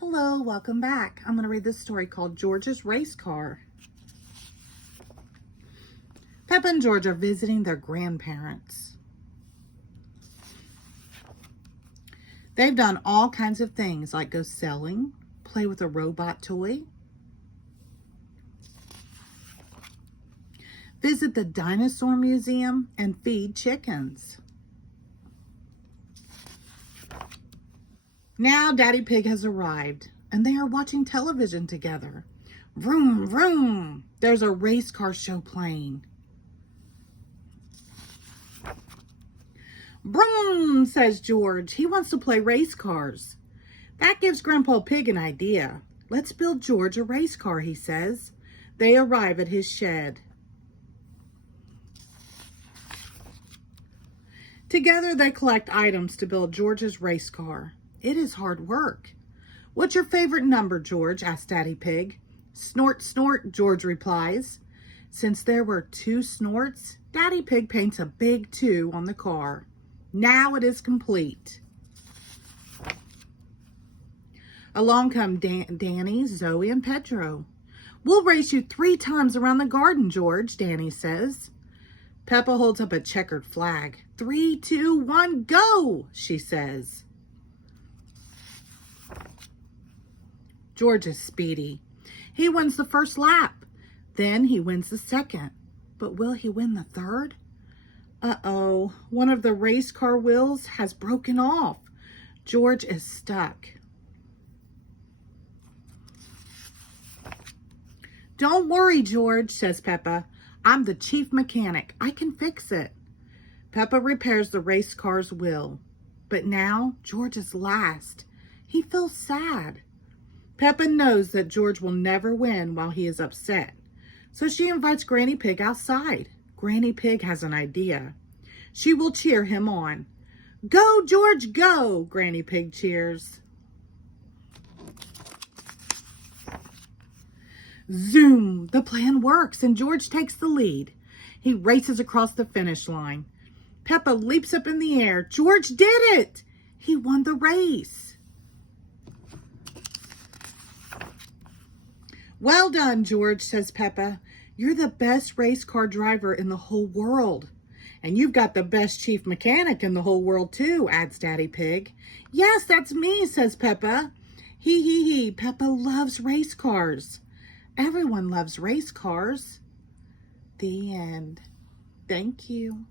Hello, welcome back. I'm going to read this story called George's Race Car. Peppa and George are visiting their grandparents. They've done all kinds of things like go sailing, play with a robot toy, visit the dinosaur museum, and feed chickens. Now Daddy Pig has arrived, and they are watching television together. Vroom, vroom! There's a race car show playing. Vroom, says George. He wants to play race cars. That gives Grandpa Pig an idea. Let's build George a race car, he says. They arrive at his shed. Together they collect items to build George's race car. It is hard work. What's your favorite number, George? Asked Daddy Pig. Snort, snort, George replies. Since there were 2 snorts, Daddy Pig paints a big 2 on the car. Now it is complete. Along come Danny, Zoe, and Pedro. We'll race you 3 times around the garden, George, Danny says. Peppa holds up a checkered flag. 3, 2, 1, go, she says. George is speedy. He wins the first lap. Then he wins the second. But will he win the third? Uh-oh, one of the race car wheels has broken off. George is stuck. Don't worry, George, says Peppa. I'm the chief mechanic. I can fix it. Peppa repairs the race car's wheel. But now George is last. He feels sad. Peppa knows that George will never win while he is upset. So she invites Granny Pig outside. Granny Pig has an idea. She will cheer him on. Go, George, go, Granny Pig cheers. Zoom! The plan works and George takes the lead. He races across the finish line. Peppa leaps up in the air. George did it! He won the race. Well done, George, says Peppa. You're the best race car driver in the whole world. And you've got the best chief mechanic in the whole world too, adds Daddy Pig. Yes, that's me, says Peppa. Hee. Peppa loves race cars. Everyone loves race cars. The end. Thank you.